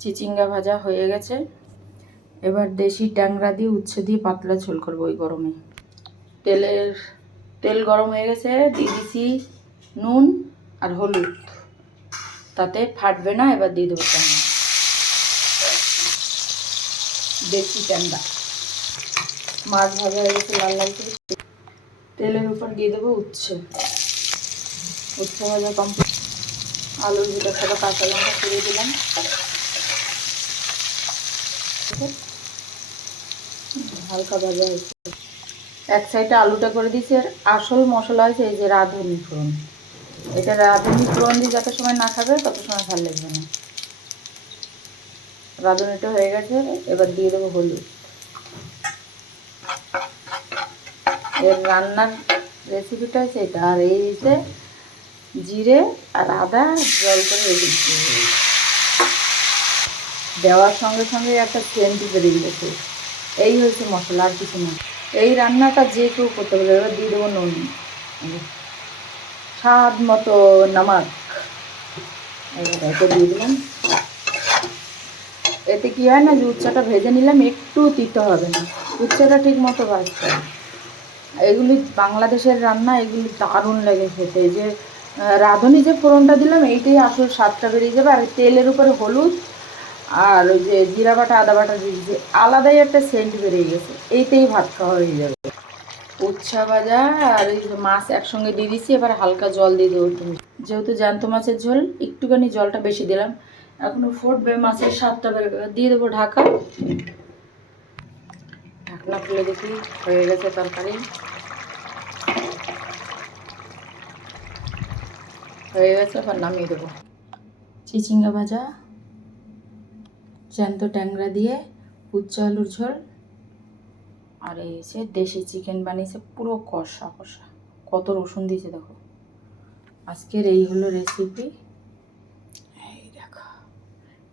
চিচিঙ্গা ভাজা হয়ে গেছে। এবার দেশি ট্যাংরা দিয়ে উচ্ছে দিয়ে পাতলা ঝোল করবো ওই গরমে। তেল গরম হয়ে গেছে, দিয়ে দিছি নুন আর হলুদ, তাতে ফাটবে না। এবার দিয়ে দেবো ট্যাংরা, দেশি ট্যাংরা। মাছ ভাজা হয়ে গেছে লাল লাল করে, তেলের উপর দিয়ে দেবো উচ্ছে ভাজা কমপ্লিট। আলুর ভিতর থেকে কাঁচা লঙ্কা ছড়িয়ে দিলাম। হালকা ভাজা হয়েছে। এক সাইডে আলুটা করে দিয়েছি। আর আসল মশলা হয়েছে এই যে রাঁধুনি ফোড়ন। এটা রাঁধুনি ফোড়ন দিয়ে যত সময় না খাবে তত সময় ভালো লাগবে না। রাঁধুনিটা হয়ে গেছে, এবার দিয়ে দেবো হলুদ। এর রান্নার রেসিপিটা হচ্ছে এটা। আর এই হচ্ছে জিরে আর আদা জল করে রেখেছি, দেওয়ার সঙ্গে সঙ্গে একটা সেন্ট বেরিয়ে গেছে। এই হয়েছে মশলা, আর কিছু না। এই রান্নাটা যে কেউ করতে পারবে। এবার দিয়ে দেবো নুন, স্বাদ মতো নামাক। এবার এটা দিয়ে দিলাম। এতে কী হয় না, যে উচ্ছেটা ভেজে নিলাম, একটু তিতে হবে না, উচ্ছেটা ঠিক মতো ভাজতে হবে। এগুলি বাংলাদেশের রান্না, এগুলি দারুণ লাগে খেতে। যে রাঁধুনি যে ফোড়নটা দিলাম এইটাই আসল স্বাদটা বেরিয়ে যাবে। আর তেলের উপরে হলুদ আর ওই যে জিরা বাটা আদা বাটা দিয়েছি, আলাদাই একটা সেন্ট বেরিয়ে গেছে। এইতেই ভাত খাওয়া হয়ে যাবে। উচ্ছা ভাজা আর এই যে মাছ একসঙ্গে দিয়ে দিচ্ছি। এবার হালকা জল দিয়ে দেবো। যেহেতু জ্যান্ত মাছের ঝোল, একটুখানি জলটা বেশি দিলাম। এখনো ফুটবে, মাছের স্বাদটা বেরোবে। দিয়ে দেবো ঢাকা। ঢাকনা খুলে দেখি হয়ে গেছে তরকারি। হয়ে গেছে, এবার নামিয়ে দেবো। চিচিঙ্গা ভাজা, জ্যান্ত ট্যাংরা দিয়ে উচ্চ আলুর ঝোল, আর এই হচ্ছে দেশি চিকেন বানিয়েছে, পুরো কষা কষা। কত রসুন দিয়েছে দেখো। আজকের এই হলো রেসিপি। এই দেখো,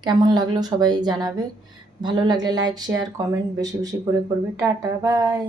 কেমন লাগলো সবাই জানাবে। ভালো লাগলে লাইক শেয়ার কমেন্ট বেশি বেশি করে করবে। Tata bye.